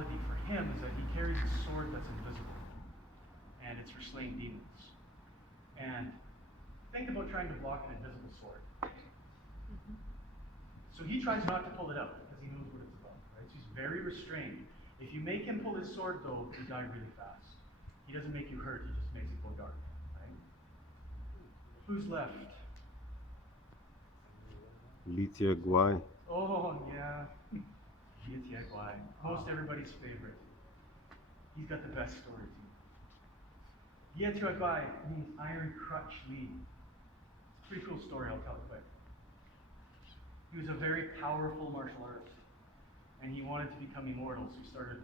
immortality for him is that he carries a sword that's invisible, and it's for slaying demons. And think about trying to block an invisible sword. So he tries not to pull it out because he knows what it's about, right? So he's very restrained. If you make him pull his sword, though, he die really fast. He doesn't make you hurt, he just makes it go dark, right? Who's left? Li Tie Guai. Oh, yeah. Li Tie Guai. Most everybody's favorite. He's got the best story, too. Li Tie Guai means iron crutch Li. It's a pretty cool story, I'll tell it quick. He was a very powerful martial artist, and he wanted to become immortal, so he started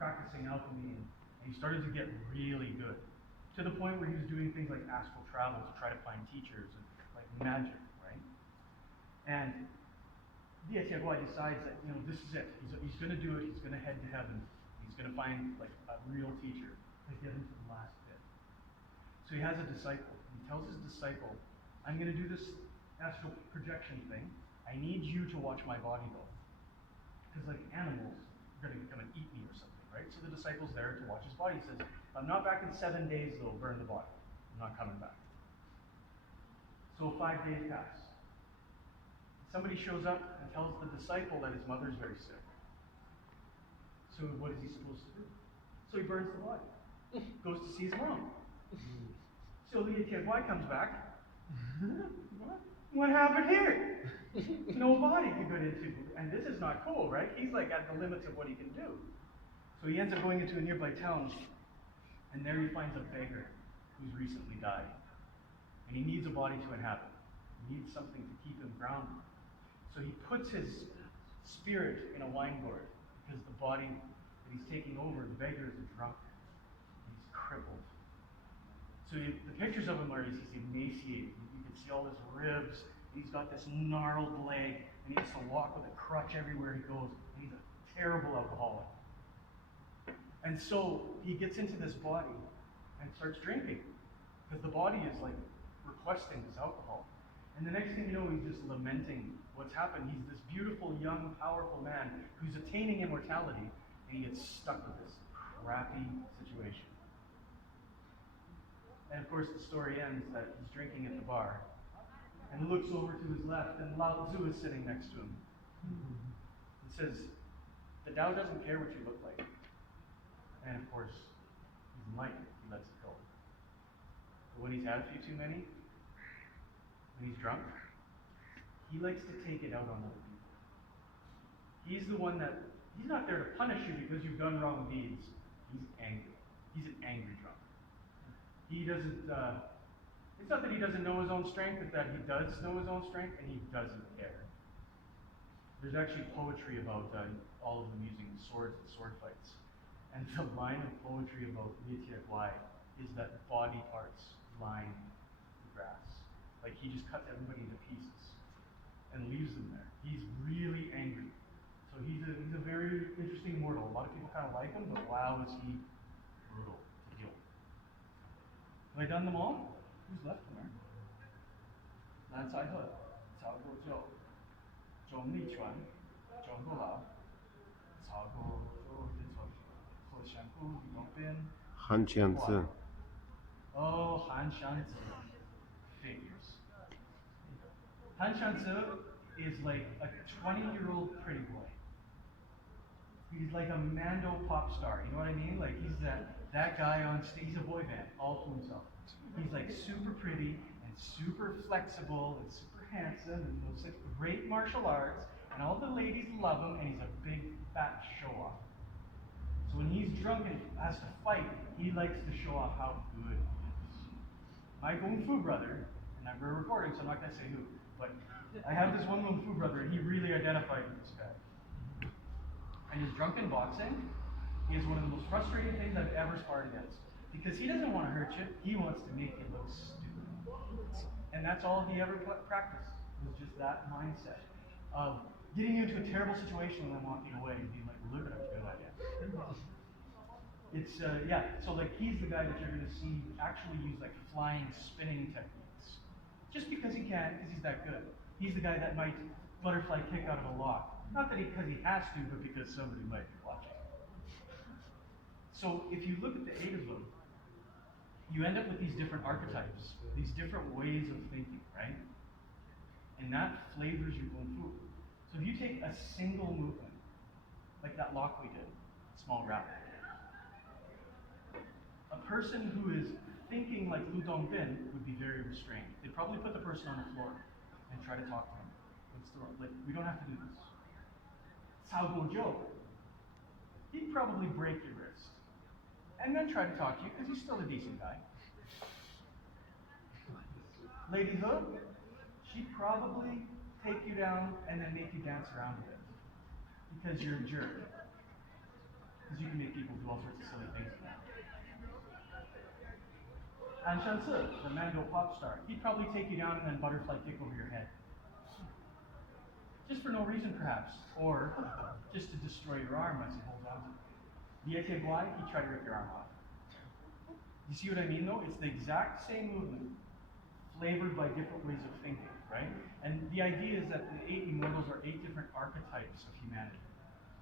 practicing alchemy, and he started to get really good, to the point where he was doing things like astral travel to try to find teachers, and like magic, right? And Li Tie Guai decides that, this is it. He's going to do it. He's going to head to heaven. He's going to find like a real teacher to get him to the last bit. So he has a disciple. He tells his disciple, I'm going to do this astral projection thing. I need you to watch my body though. Because like animals are going to come and eat me or something, right? So the disciple's there to watch his body. He says, if I'm not back in 7 days though, burn the body. I'm not coming back. So 5 days pass. Somebody shows up and tells the disciple that his mother's very sick. So what is he supposed to do? So he burns the body. Goes to see his mom. So Li Tie Guai comes back. What happened here? No body to go into. And this is not cool, right? He's like at the limits of what he can do. So he ends up going into a nearby town, and there he finds a beggar who's recently died. And he needs a body to inhabit. He needs something to keep him grounded. So he puts his spirit in a wine gourd, because the body that he's taking over, the beggar, is drunk. He's crippled. So the pictures of him are he's emaciated. You can see all his ribs. He's got this gnarled leg, and he has to walk with a crutch everywhere he goes. And he's a terrible alcoholic. And so he gets into this body and starts drinking, because the body is like requesting this alcohol. And the next thing you know, he's just lamenting what's happened. He's this beautiful, young, powerful man who's attaining immortality, and he gets stuck with this crappy situation. And of course, the story ends that he's drinking at the bar, and looks over to his left, and Lao Tzu is sitting next to him. It says, the Tao doesn't care what you look like. And of course, he's enlightened. He lets it go. But when he's had a few too many, when he's drunk, he likes to take it out on other people. He's the one that, he's not there to punish you because you've done wrong deeds. He's angry. He's an angry drunk. He doesn't, it's not that he doesn't know his own strength, it's that he does know his own strength and he doesn't care. There's actually poetry about all of them using swords and sword fights. And the line of poetry about Li Tie Guai is that body parts line the grass. Like he just cuts everybody into pieces and leaves them there. He's really angry. So he's a very interesting mortal. A lot of people kind of like him, but wow, is he brutal to deal with. Have I done them all? Who's left from there? Lan Cai He, Cao Guo Zhou, Zhong Li Quan, Zhong Gu Lao, Cao Guo Zhou Din Zuo, He Xian Gu Li Yong Bin. Han Qianzi. Oh, Han Qianzi. Figures. Han Qianzi is like a 20-year-old pretty boy. He's like a Mando pop star, you know what I mean? Like he's that guy on stage, he's a boy band, all to himself. He's like super pretty and super flexible and super handsome and knows such great martial arts, and all the ladies love him, and he's a big fat show-off. So when he's drunk and has to fight, he likes to show off how good he is. My Kung Fu brother, and we're recording, so I'm not going to say who, but I have this one Kung Fu brother, and he really identified with this guy. And he's drunk in boxing. He is one of the most frustrating things I've ever sparred against. Because he doesn't want to hurt you, he wants to make you look stupid. And that's all he ever practiced, was just that mindset of getting you into a terrible situation and then walking away and being like, look at how good I am. It's, so like he's the guy that you're going to see actually use like flying, spinning techniques. Just because he can, because he's that good. He's the guy that might butterfly kick out of a lock. Not that because he has to, but because somebody might be watching. So if you look at the 8 of them, you end up with these different archetypes, these different ways of thinking, right? And that flavors your kung fu. So if you take a single movement, like that lock we did, small wrap, a person who is thinking like Lu Dongbin would be very restrained. They'd probably put the person on the floor and try to talk to him. Like, we don't have to do this. Cao Guozhou, he'd probably break your wrist and then try to talk to you because he's still a decent guy. Lady Hook, she'd probably take you down and then make you dance around a bit because you're a jerk. Because you can make people do all sorts of silly things. And Shansi, the Mando pop star, he'd probably take you down and then butterfly kick over your head. Just for no reason, perhaps. Or just to destroy your arm as he holds on to it. Viete Guai, he'd try to rip your arm off. You see what I mean, though? It's the exact same movement, flavored by different ways of thinking, right? And the idea is that the 8 immortals are 8 different archetypes of humanity.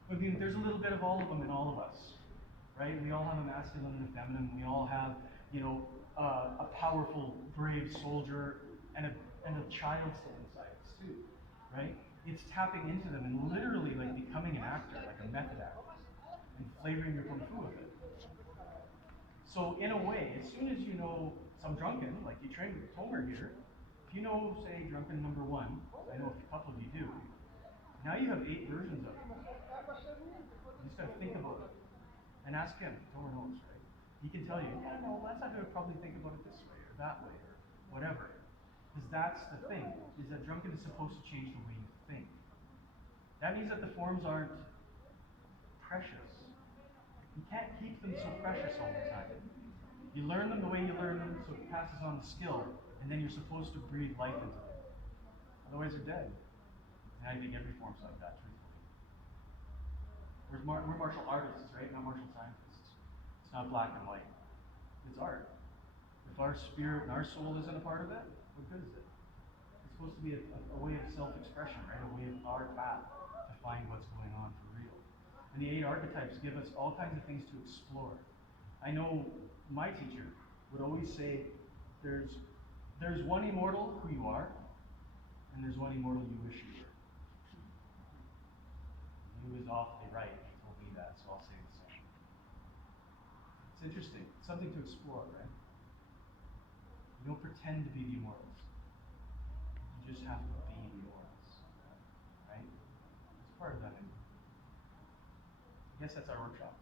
I mean, there's a little bit of all of them in all of us, right? We all have a masculine and a feminine. We all have, a powerful, brave soldier and a child still inside us too, right? It's tapping into them and literally like becoming an actor, like a method actor, and flavoring your kung fu with it. So in a way, as soon as you know some drunken, like you trained with Tomer here, if you know, say, drunken number 1, I know a couple of you do, now you have 8 versions of it. You just gotta think about it. And ask him, Tomer knows, right? He can tell you, yeah, no, that's not gonna probably think about it this way, or that way, or whatever. Because that's the thing, is that drunken is supposed to change the way you think. That means that the forms aren't precious. You can't keep them so precious all the time. You learn them the way you learn them, so it passes on the skill, and then you're supposed to breathe life into them. Otherwise they're dead. And I think every form's like that, truthfully. We're martial artists, right? Not martial scientists. It's not black and white. It's art. If our spirit and our soul isn't a part of it, what good is it? It's supposed to be a way of self-expression, right? A way of our path to find what's going on for real. And the 8 archetypes give us all kinds of things to explore. I know my teacher would always say, there's one immortal who you are, and there's one immortal you wish you were. He was awfully right. He told me that, so I'll say the same. It's interesting. It's something to explore, right? You don't pretend to be the immortals. You just have to be the immortals. Right? It's part of that. I guess that's our workshop.